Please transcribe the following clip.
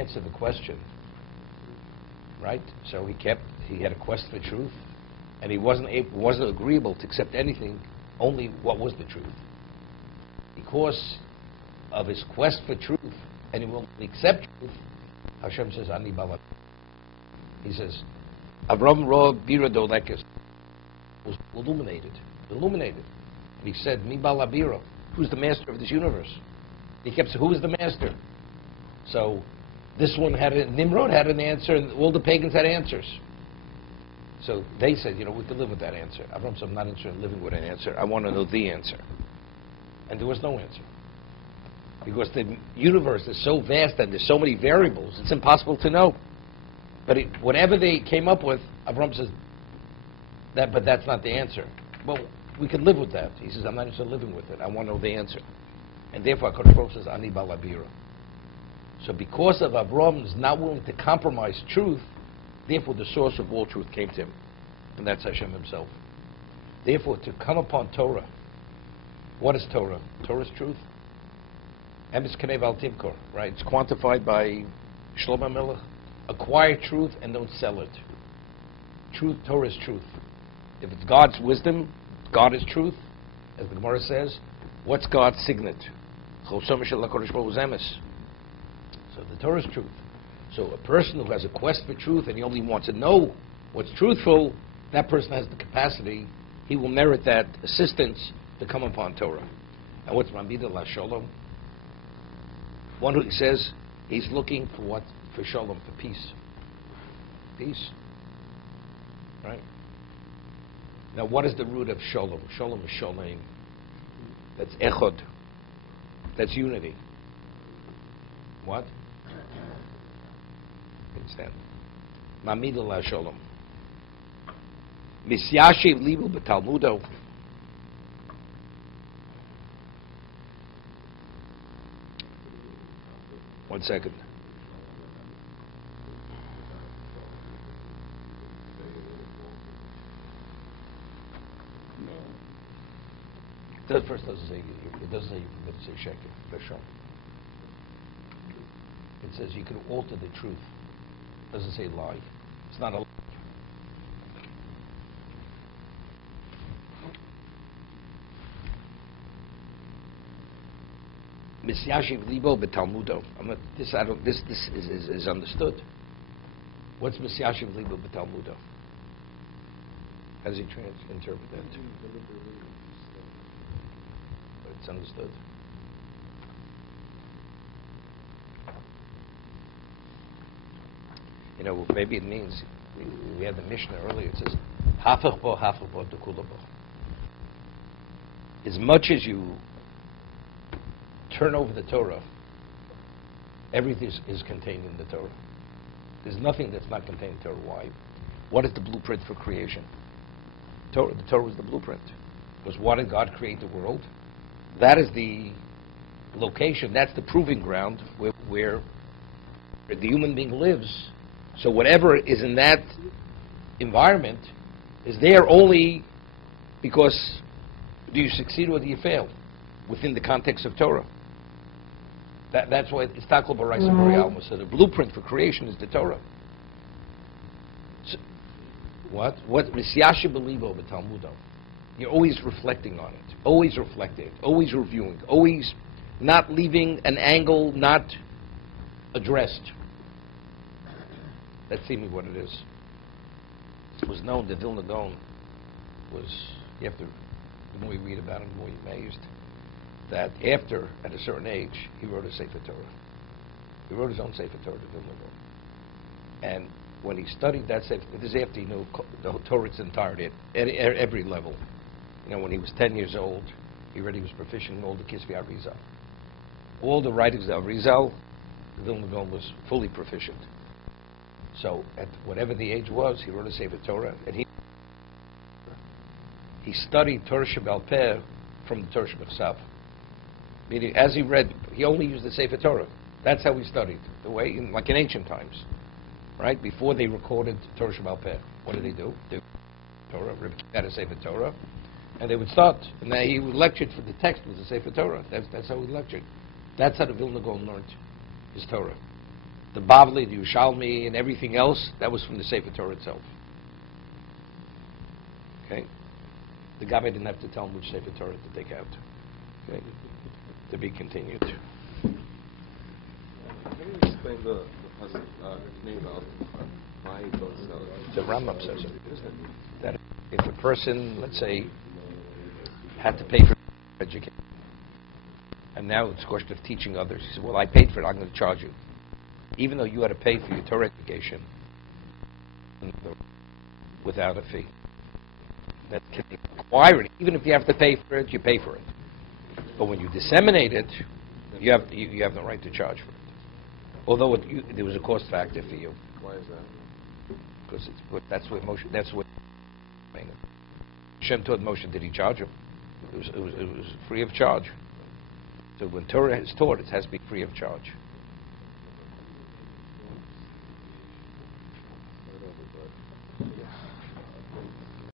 answer the question, right? So he had a quest for truth, and he wasn't agreeable to accept anything, only what was the truth. Because of his quest for truth, and he won't accept truth, Hashem says, Ani Bala. He says, Avram Ra Bira Dolekes was illuminated. And he said, Mi Bala Bira, who's the master of this universe? He kept saying, who is the master? So this one Nimrod had an answer, and all the pagans had answers. So they said, we could live with that answer. Avram said, I'm not interested in living with an answer. I want to know the answer. And there was no answer. Because the universe is so vast and there's so many variables, it's impossible to know. But whatever they came up with, Avram says, but that's not the answer. Well, we can live with that. He says, I'm not interested in living with it. I want to know the answer. And therefore, HaKadosh Baruch Hu says, Ani Balabira. So because of Avram's not willing to compromise truth, therefore the source of all truth came to him. And that's Hashem himself. Therefore, to come upon Torah, what is Torah? Torah is truth. Emes Kanev Al Timkor, right? It's quantified by Shlomo Melech. Acquire truth and don't sell it. Truth, Torah is truth. If it's God's wisdom, God is truth. As the Gemara says, what's God's signet? So the Torah is truth. So a person who has a quest for truth and he only wants to know what's truthful, that person has the capacity, he will merit that assistance to come upon Torah. And what's Mambida La Shalom? One who says he's looking for what? For Shalom, for peace. Peace. Right? Now what is the root of Shalom? Shalom is Shalom. That's Echod. That's unity. What? Understand? Mamidu la Shalom. Misyashiv libu b'talmudo. One second. That first doesn't say it doesn't say you permit to say sheker. Lashon. It says you can alter the truth. It doesn't say lie. It's not a lie. Misyashiv libo b'talmudo. This is understood. What's Misyashiv libo b'talmudo? How does he interpret that? But it's understood. Maybe it means, we had the Mishnah earlier, it says, hafach bo dekula bo. As much as you turn over the Torah, everything is contained in the Torah. There's nothing that's not contained in Torah. Why? What is the blueprint for creation? The Torah is the blueprint. Because why did God create the world? That is the location, that's the proving ground where the human being lives. So whatever is in that environment is there only because do you succeed or do you fail within the context of Torah. That's why it's Takal Baraisa Bari. So the blueprint for creation is the Torah. So, what? Misyasha Belibo B'Talmudo. You're always reflecting on it, always reflecting, always reviewing, always not leaving an angle not addressed. That's seemingly what it is. It was known that Vilna Gaon was, the more you read about him, the more you're amazed, that after, at a certain age, he wrote a Sefer Torah. He wrote his own Sefer Torah to Vilna Gaon. And when he studied that Sefer, this is after he knew the Torah's entirety at every level. When he was 10 years old, he already was proficient in all the Kisvei Arizal. All the writings of Arizal, Vilna Gaon was fully proficient. So at whatever the age was, he wrote a Sefer Torah, and he studied Torah Shebal Peh from the Torah Shebechsav. Meaning, as he read, he only used the Sefer Torah. That's how he studied, the way, like in ancient times, right? Before they recorded Torah Shebal Peh, what did they do? They Torah, had a Sefer Torah, and they would start, and then he lectured for the text with the Sefer Torah. That's how he lectured. That's how the Vilna Gaon learned his Torah. The Bavli, the Yerushalmi, and everything else, that was from the Sefer Torah itself. Okay? The Gabbai didn't have to tell him which Sefer Torah to take out. Okay? To be continued. Can you explain the name of my don't sell? The Rambam says it. That if a person, let's say, had to pay for education, and now it's a question of teaching others, he said, well, I paid for it, I'm going to charge you. Even though you had to pay for your Torah education without a fee. That can be required. Even if you have to pay for it, you pay for it. But when you disseminate it, you have no right to charge for it. Although there was a cost factor for you. Why is that? Because that's what Moshe. That's what Hashem taught Moshe. Did he charge him? It was free of charge. So when Torah is taught, it has to be free of charge.